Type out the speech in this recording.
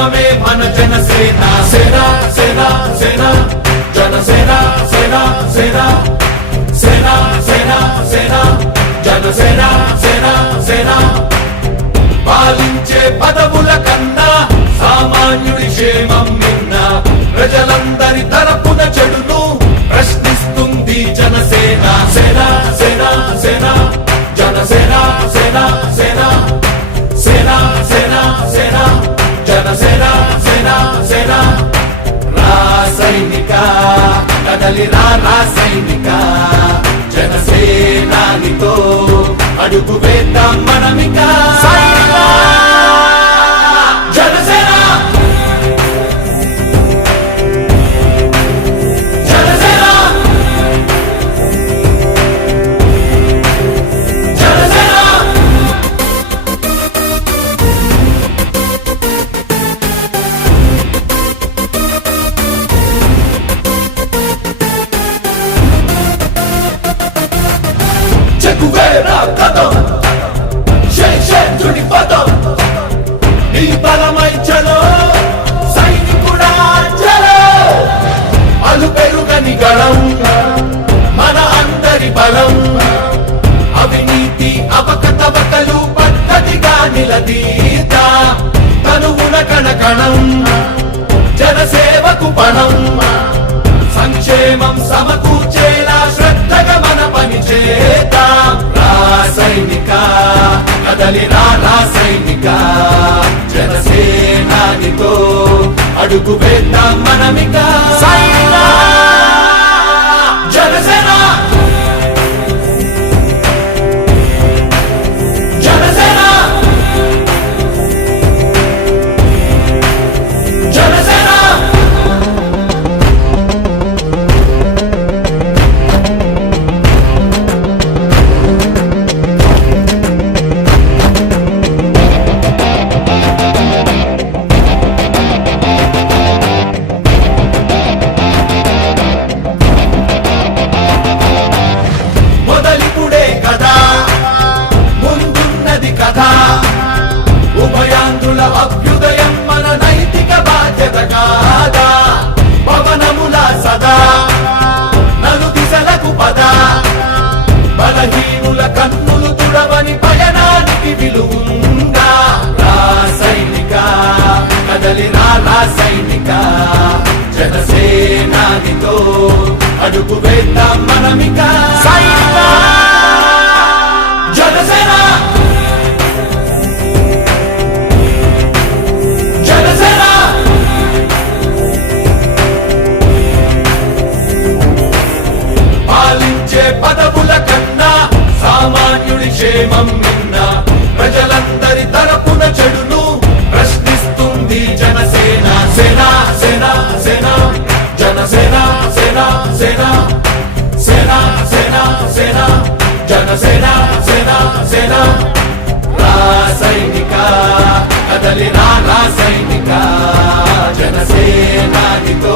జనసేన. సేన సేన సేన జనసేన సేన సేన సేన సేన సేన జనసేన సేన సేన పాలించే పదవుల కన్నా సామాన్యుడి క్షేమం నిన్న ప్రజలందరి తర కదలి రా సైనిక జనసేనానితో అడుగు చెక్కువేరా కథం శేషేంద్రుడి పదం. నీ బలమై చలో సైనికుడా చలో అలు పెరుగని గళం మన అందరి బలం. అవినీతి అవకతవకలు పద్ధతిగా నిలదీత. తనువున కణకణం జనసేవకు పణం. సంక్షేమం సమకూర్చ అడుగు వేద్దాం మనమిక. సైనా నాదితో అడుగు వేద్దాం మనమిక. జనసేన! జనసేన! పాలించే పదవుల కన్నా సామాన్యుడి క్షేమం నిన్న ప్రజలందరి తరపున చెడును ప్రశ్నిస్తుంది జనసేన. సేనా సేన! జనసేన సేన సేన రాసైనిక కదలినా రాసైనిక జనసేనానితో